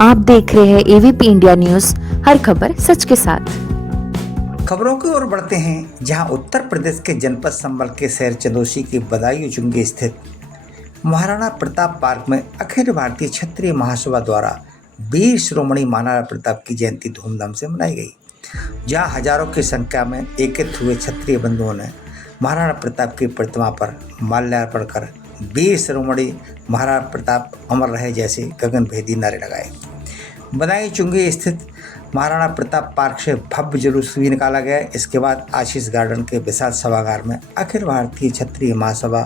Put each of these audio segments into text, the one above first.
आप देख रहे हैं एवीपी इंडिया न्यूज, हर खबर सच के साथ। खबरों की ओर बढ़ते हैं, जहां उत्तर प्रदेश के जनपद संभल के शहर चंदौसी की बदायूं चुंगी स्थित महाराणा प्रताप पार्क में अखिल भारतीय क्षत्रिय महासभा द्वारा वीर शिरोमणि महाराणा प्रताप की जयंती धूमधाम से मनाई गई। जहां हजारों की संख्या में एकत्रित हुए क्षत्रिय बंधुओं ने महाराणा प्रताप की प्रतिमा पर माल्यार्पण कर वीर शिरोमणि महाराणा प्रताप अमर रहे जैसे गगनभेदी नारे लगाए। बदायूं चुंगी स्थित महाराणा प्रताप पार्क से भव्य जुलूस भी निकाला गया। इसके बाद आशीष गार्डन के विशाल सभागार में अखिल भारतीय क्षत्रिय महासभा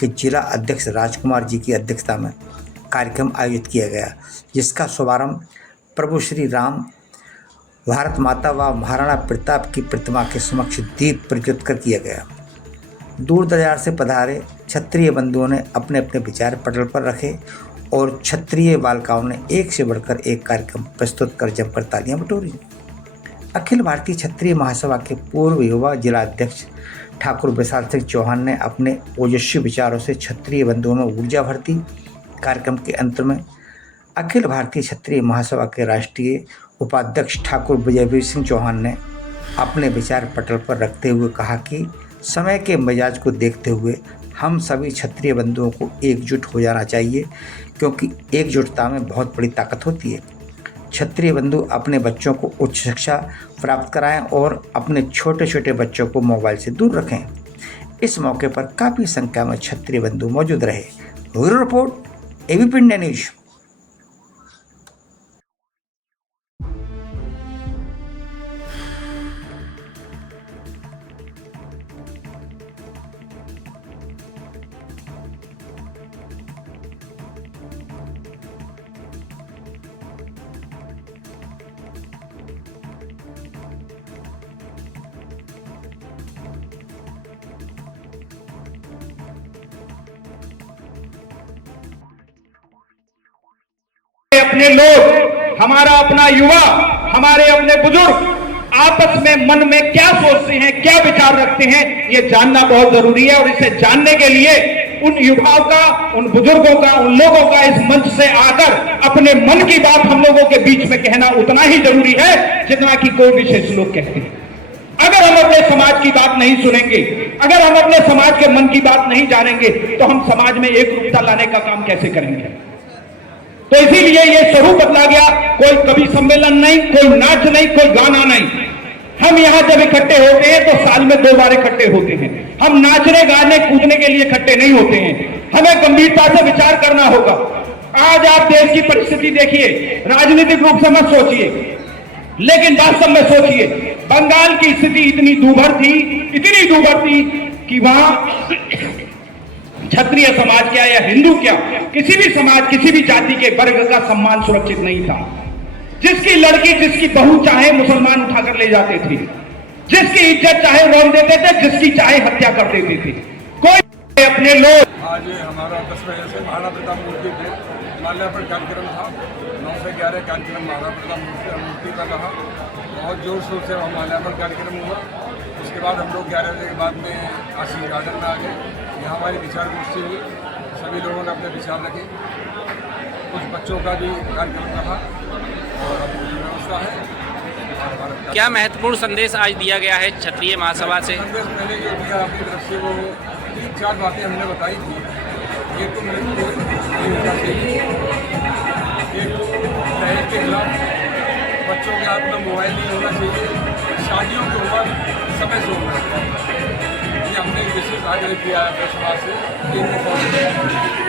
के जिला अध्यक्ष राजकुमार जी की अध्यक्षता में कार्यक्रम आयोजित किया गया, जिसका शुभारंभ प्रभु श्री राम, भारत माता व महाराणा प्रताप की प्रतिमा के समक्ष दीप प्रज्वलित कर किया गया। दूर दराज से पधारे क्षत्रिय बंधुओं ने अपने अपने विचार पटल पर रखे और क्षत्रिय बालिकाओं ने एक से बढ़कर एक कार्यक्रम प्रस्तुत कर जमकर तालियां बटोरी। अखिल भारतीय क्षत्रिय महासभा के पूर्व युवा जिला अध्यक्ष ठाकुर विशाल सिंह चौहान ने अपने ओजस्वी विचारों से क्षत्रिय बंधुओं में ऊर्जा भर दी। कार्यक्रम के अंत में अखिल भारतीय क्षत्रिय महासभा के राष्ट्रीय उपाध्यक्ष ठाकुर विजयवीर सिंह चौहान ने अपने विचार पटल पर रखते हुए कहा कि समय के मिजाज को देखते हुए हम सभी क्षत्रिय बंधुओं को एकजुट हो जाना चाहिए, क्योंकि एकजुटता में बहुत बड़ी ताकत होती है। क्षत्रिय बंधु अपने बच्चों को उच्च शिक्षा प्राप्त कराएं और अपने छोटे छोटे बच्चों को मोबाइल से दूर रखें। इस मौके पर काफ़ी संख्या में क्षत्रिय बंधु मौजूद रहे। Bureau report, ABP India news. अपने लोग, हमारा अपना युवा, हमारे अपने बुजुर्ग आपस में मन में क्या सोचते हैं, क्या विचार रखते हैं, ये जानना बहुत जरूरी है। और इसे जानने के लिए उन युवाओं का, उन बुजुर्गों का, उन लोगों का इस मंच से आकर अपने मन की बात हम लोगों के बीच में कहना उतना ही जरूरी है जितना कि कोई विशेष लोग कहते हैं। अगर हम अपने समाज की बात नहीं सुनेंगे, अगर हम अपने समाज के मन की बात नहीं जानेंगे, तो हम समाज में एक रूपता लाने का काम कैसे करेंगे। तो इसीलिए ये स्वरूप बदला गया। कोई कवि सम्मेलन नहीं, कोई नाच नहीं, कोई गाना नहीं। हम यहां जब इकट्ठे होते हैं तो साल में 2 बार इकट्ठे होते हैं। हम नाचने, गाने, कूदने के लिए इकट्ठे नहीं होते हैं। हमें गंभीरता से विचार करना होगा। आज आप देश की परिस्थिति देखिए, राजनीतिक रूप से मत सोचिए, लेकिन वास्तव में सोचिए। बंगाल की स्थिति इतनी दूभर थी कि वहां क्षत्रिय समाज क्या या हिंदू क्या, किसी भी समाज, किसी भी जाति के वर्ग का सम्मान सुरक्षित नहीं था। जिसकी लड़की, जिसकी बहू चाहे मुसलमान उठाकर ले जाते थे, जिसकी इज्जत चाहे रोक देते थे, जिसकी चाहे हत्या कर देते थे। कोई अपने लोग। आज हमारा 10 बजे से महाराणा प्रताप मूर्ति पे माल्यार्पण कार्यक्रम था। 9 से 11 कार्यक्रम महाराणा प्रताप मूर्ति का रहा। बहुत जोर शोर से वहाँ माल्यार्पण कार्यक्रम हुआ। उसके बाद हम लोग 11 बजे के बाद में आशीष गार्डन में आ गए। यहाँ हमारी विचार गोष्ठी हुई, सभी लोगों ने अपने विचार रखे। कुछ बच्चों का भी कार्यक्रम रहा और व्यवस्था है। क्या महत्वपूर्ण संदेश आज दिया गया है क्षत्रिय महासभा से? संदेश मैंने जो दिया अपनी तरफ से, वो 3-4 बातें हमने बताई थी। एक तो मृत्यु नहीं होना चाहिए, एक दहेज के खिलाफ, बच्चों के हाथ में मोबाइल नहीं होना चाहिए, शादियों के उम्र समय से होना चाहिए। ये हमने विशेष आग्रह किया है समाज से।